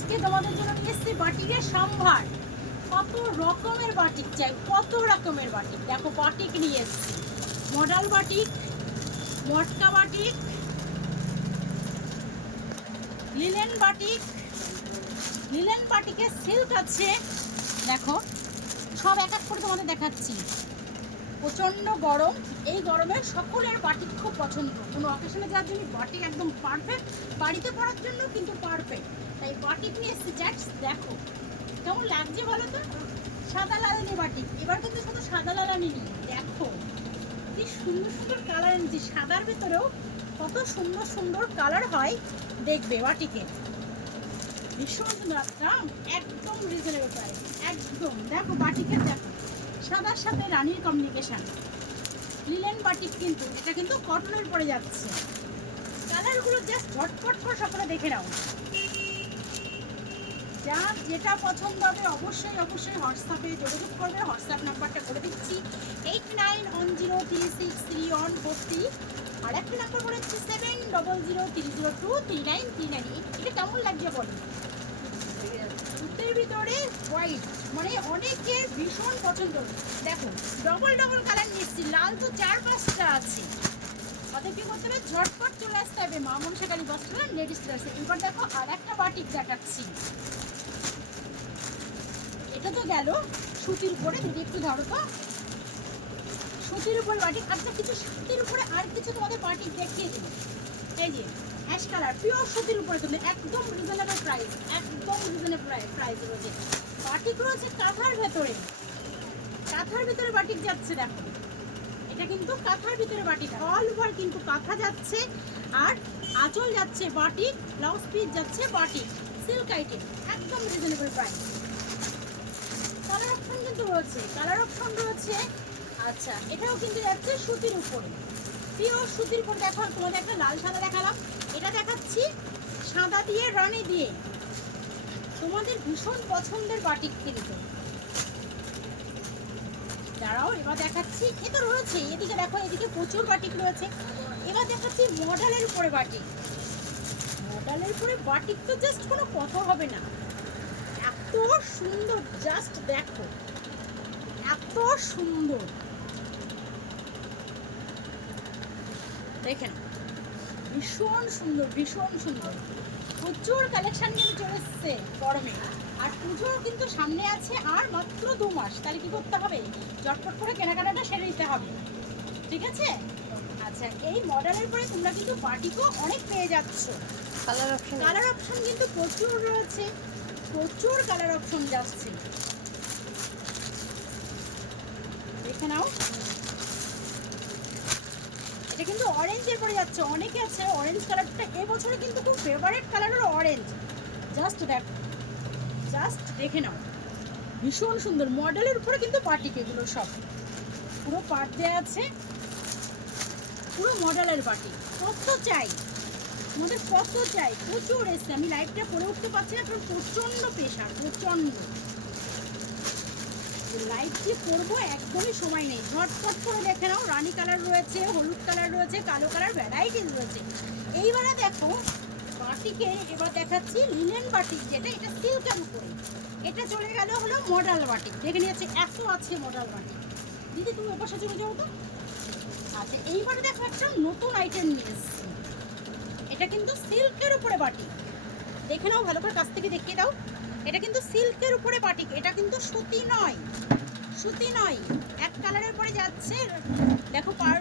আজকে তোমাদের জন্য নিয়ে এসেছি বাটিকের সম্ভার। কত রকমের বাটিক চাই, কত রকমের বাটিক। দেখো, বাটিক নিয়ে এসেছি। Modal batik, matka batik linen batik linen বাটিকের সিল্ক আছে। দেখো, সব এক এক করে তোমাদের দেখাচ্ছি। প্রচণ্ড গরম। এই গরমে সকলের বাটিক খুব পছন্দ। কোনো অকেশনে যাওয়ার জন্য বাটিক একদম পারফেক্ট বাড়িতে পড়ার জন্য কিন্তু পারফেক্ট তাই বাটিক নিয়ে এসেছি জ্যাক্স দেখো। কেমন লাগছে বলো তো? সাদা লালানি বাটিক এবার কিন্তু শুধু সাদা লালানি নেই, দেখো। কি সুন্দর সুন্দর কালার এনেছি। সাদার ভেতরেও কত সুন্দর সুন্দর কালার হয় দেখবে বাটিকে। ভীষণ সুন্দর দাম একদম রিজনেবল প্রাইস একদম। দেখো বাটিকে দেখো সাদার সাথে রানীর কমিউনিকেশন লিলেন বাটিক কিন্তু, এটা কিন্তু কটনের পরে যাচ্ছে। কালারগুলো জাস্ট ঝটপট করে সকলে দেখে নাও। যার যেটা পছন্দ হবে অবশ্যই অবশ্যই হোয়াটসঅ্যাপে যোগাযোগ করবে। হোয়াটসঅ্যাপ নাম্বারটা করে দিচ্ছি eight nine one zero three six three one four three আর একটা নাম্বার করে দিচ্ছি seven double zero three zero two three nine three nine এটা কেমন লাগছে বলো? সুতির ভিতরে হোয়াইট মানে অনেকের ভীষণ পছন্দ দেখো ডবল ডবল কালার নিচ্ছি লাল তো চার পাঁচটা আছে। ওদের কি করতে হবে? ঝটপট চলে আসতে হবে। মা মনসা কালী বস্ত্র লেডিস ক্লাসে এবার দেখো আর একটা বাটিক দেখাচ্ছি। এটা তো গেল সুতির উপরে। যদি একটু ধরো তো। সুতির উপরে বাটিক। আচ্ছা কিছু সুতির উপরে আর কিছু তোমাদের বাটিক দেখিয়ে দিই। এই অ্যাশ কালার পিওর সুতির উপরে তুমি একদম রিজনেবল প্রাইস একদম রিজনেবল প্রাইস রয়েছে বাটিক রয়েছে কাঁথার ভেতরে। কাঁথার ভেতরে বাটিক যাচ্ছে, দেখো। এটা কিন্তু কাঁথার ভিতরে বাটিক অল ওভার কিন্তু কাঁথা যাচ্ছে, আর আঁচল যাচ্ছে বাটিক ব্লাউজ পিস যাচ্ছে বাটিক সিল্ক আইটেম একদম রিজনেবল প্রাইস কালার অপশন কিন্তু রয়েছে কালার অপশন রয়েছে আচ্ছা এটাও কিন্তু যাচ্ছে সুতির উপরে। পিওর সুতির উপরে দেখো তোমাদের একটা লাল সাদা দেখালাম। এটা দেখাচ্ছি সাদা দিয়ে রানি দিয়ে। তোমাদের ভীষণ পছন্দের বাটিক কিন্তু। দাঁড়াও, এবার দেখাচ্ছি। এ তো রয়েছে, এদিকে দেখো, এদিকে প্রচুর বাটিক রয়েছে। এবার দেখাচ্ছি মডেলের উপরে বাটিক মডেলের উপরে বাটিক তো জাস্ট কোনো কথা হবে না। এত সুন্দর জাস্ট দেখো। এত সুন্দর। দেখেন ভীষণ সুন্দর ভীষণ সুন্দর। প্রচুর কালেকশন কিন্তু চলে এসছে গরমে। আর পুজোর কিন্তু সামনে আছে আর মাত্র দু মাস। তাহলে কি করতে হবে? চটপট করে কেনাকাটাটা সেরে নিতে হবে। ঠিক আছে? আচ্ছা এই মডেলের পরে তোমরা কিন্তু বাটিকও অনেক পেয়ে যাচ্ছ। কালার অপশন কালার অপশন কিন্তু প্রচুর রয়েছে। প্রচুর কালার অপশন যাচ্ছে। দেখে নাও। এটা কিন্তু অরেঞ্জের পরে যাচ্ছে। অনেকে আছে অরেঞ্জ কালারটা এবছরে কিন্তু খুব ফেভারিট কালার হলো অরেঞ্জ জাস্ট দেখো জাস্ট দেখে নাও। ভীষণ সুন্দর। মডেলের উপরে কিন্তু পার্টিক এগুলো সব। পুরো পাট দেওয়া আছে। পুরো মডেলের পার্টি কত চাই? আমাদের কত চাই? প্রচুর এসছে। আমি লাইভটা করে উঠতে পারছি না, কারণ প্রচণ্ড প্রেশার প্রচণ্ড। লাইভ যে করব একদমই সময় নেই। ঝটপট করে দেখে নাও। রানী কালার রয়েছে, হলুদ কালার রয়েছে, কালো কালার ভ্যারাইটিস রয়েছে। এইবারে দেখো, বাটিকে এবার দেখাচ্ছি লিনেন বাটিক যেটা, এটা সিল্কের উপরে। এটা চলে গেল হলো মডাল বাটিক দেখে নিয়েছে, এত আছে মডাল বাটিক দিদি, তুমি ওপাশে চলে যাও তো। আচ্ছা এইবারে দেখো একটা নতুন আইটেম নিয়ে এসেছি। এটা কিন্তু সিল্কের উপরে বাটিক দেখে নাও, ভালো করে কাছ থেকে দেখিয়ে দাও। এটা কিন্তু সিল্কের উপরে পাটিক, এটা কিন্তু সুতি নয়। সুতি নয়, এক কালারের উপরে যাচ্ছে। দেখো পার